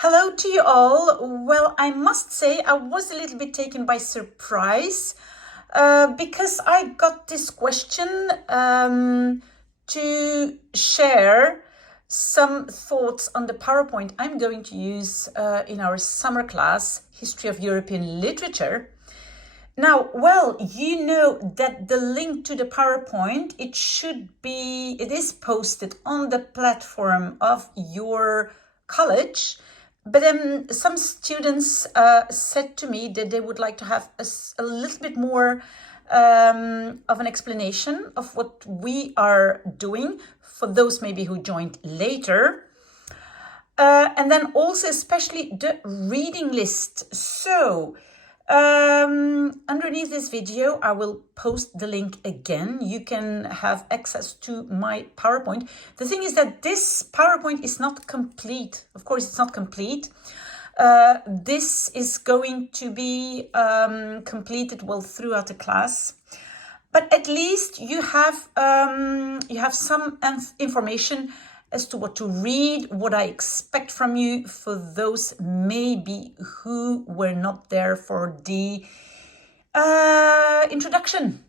Hello to you all. Well, I must say I was a little bit taken by surprise because I got this question to share some thoughts on the PowerPoint I'm going to use in our summer class, History of European Literature. Now, well, you know that the link to the PowerPoint, it is posted on the platform of your college. But some students said to me that they would like to have a little bit more of an explanation of what we are doing for those maybe who joined later. And then also especially the reading list. So underneath this video, I will post the link again. You can have access to my PowerPoint. The thing is that this PowerPoint is not complete. Of course, it's not complete. This is going to be completed well throughout the class. But at least you have some information as to what to read, what I expect from you for those maybe who were not there for the introduction.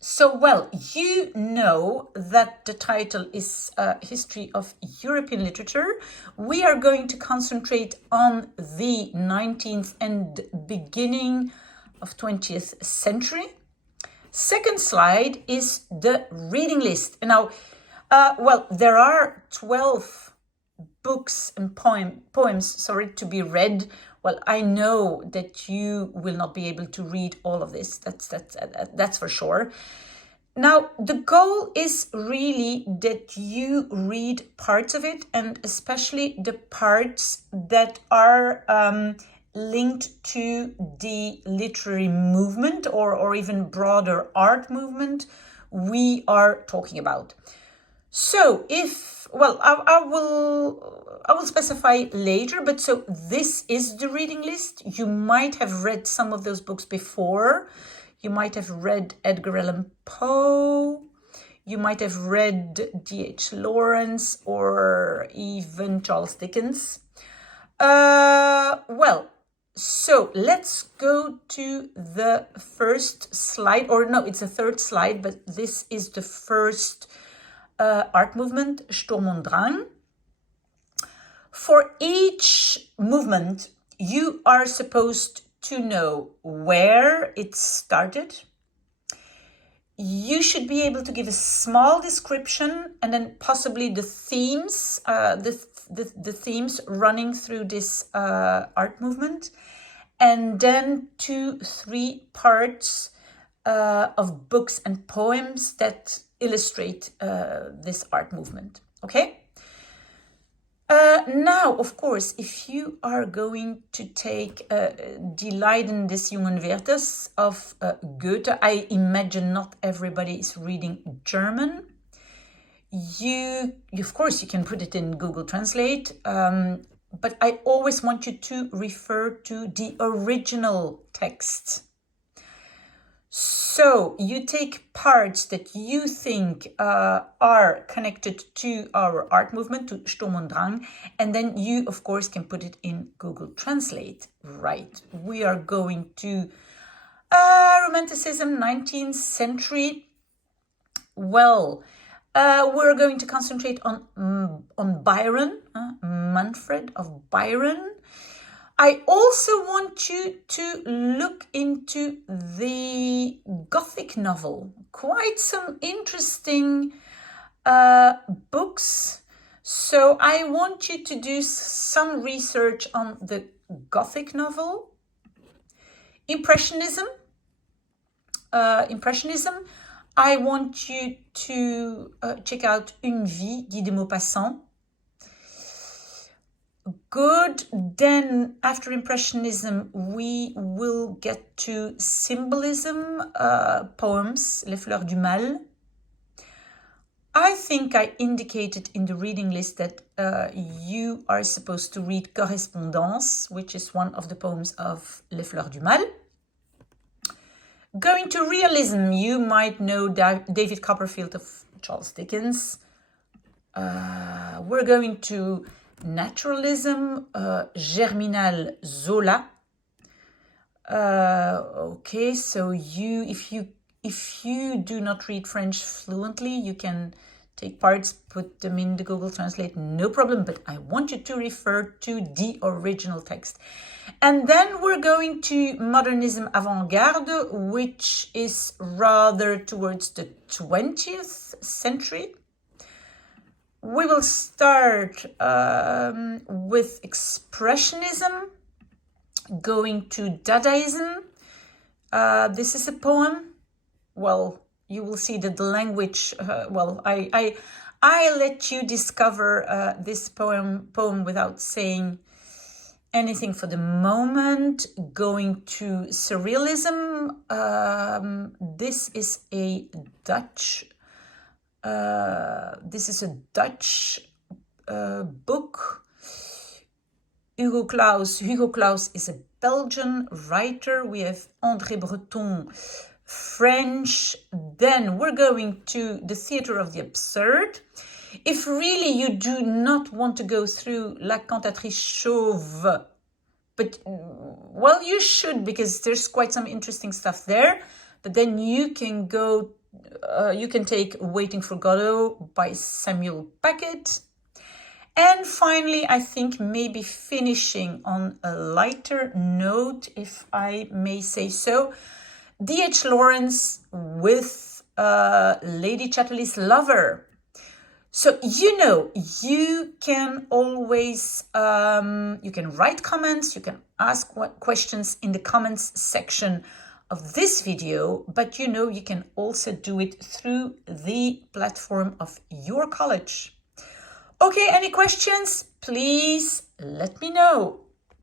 So, well, you know that the title is History of European Literature. We are going to concentrate on the 19th and beginning of 20th century. Second slide is the reading list. Now, well, there are 12 books and poems, to be read. Well, I know that you will not be able to read all of this. That's for sure. Now, the goal is really that you read parts of it, and especially the parts that are linked to the literary movement or even broader art movement we are talking about. So I will specify later, but so this is the reading list. You might have read some of those books before. You might have read Edgar Allan Poe. You might have read D.H. Lawrence or even Charles Dickens. So let's go to the first slide, or no, it's a third slide, but this is the first art movement, Sturm und Drang. For each movement, you are supposed to know where it started. You should be able to give a small description and then possibly the themes, the themes running through this art movement, and then 2-3 parts of books and poems that illustrate this art movement. Okay? Now, of course, if you are going to take Die Leiden des jungen Werthers of Goethe, I imagine not everybody is reading German. Of course, you can put it in Google Translate, but I always want you to refer to the original text. So you take parts that you think are connected to our art movement, to Sturm und Drang, and then you, of course, can put it in Google Translate. Right. We are going to Romanticism, 19th century. Well, we're going to concentrate on Byron, Manfred of Byron. I also want you to look into the Gothic novel. Quite some interesting books. So I want you to do some research on the Gothic novel. Impressionism. I want you to check out Une vie, Guy de Maupassant. Good. Then after Impressionism, we will get to Symbolism, poems, Les Fleurs du Mal. I think I indicated in the reading list that you are supposed to read Correspondance, which is one of the poems of Les Fleurs du Mal. Going to realism, you might know David Copperfield of Charles Dickens. We're going to Naturalism, Germinal, Zola. Okay, so if you do not read French fluently, you can take parts, put them in the Google Translate, no problem, but I want you to refer to the original text. And then we're going to modernism avant-garde, which is rather towards the 20th century. We will start with expressionism, going to Dadaism. This is a poem. Well, you will see that the language, I let you discover this poem without saying anything for the moment. Going to Surrealism. This is a Dutch book. Hugo Claus is a Belgian writer. We have André Breton, French. Then we're going to the Theatre of the Absurd. If really you do not want to go through La Cantatrice Chauve, but, well, you should, because there's quite some interesting stuff there. But then you can go, you can take Waiting for Godot by Samuel Beckett. And finally, I think maybe finishing on a lighter note, if I may say so, D.H. Lawrence with Lady Chatterley's Lover. So, you can always, you can write comments, you can ask questions in the comments section of this video, but you can also do it through the platform of your college. Okay, any questions? Please let me know.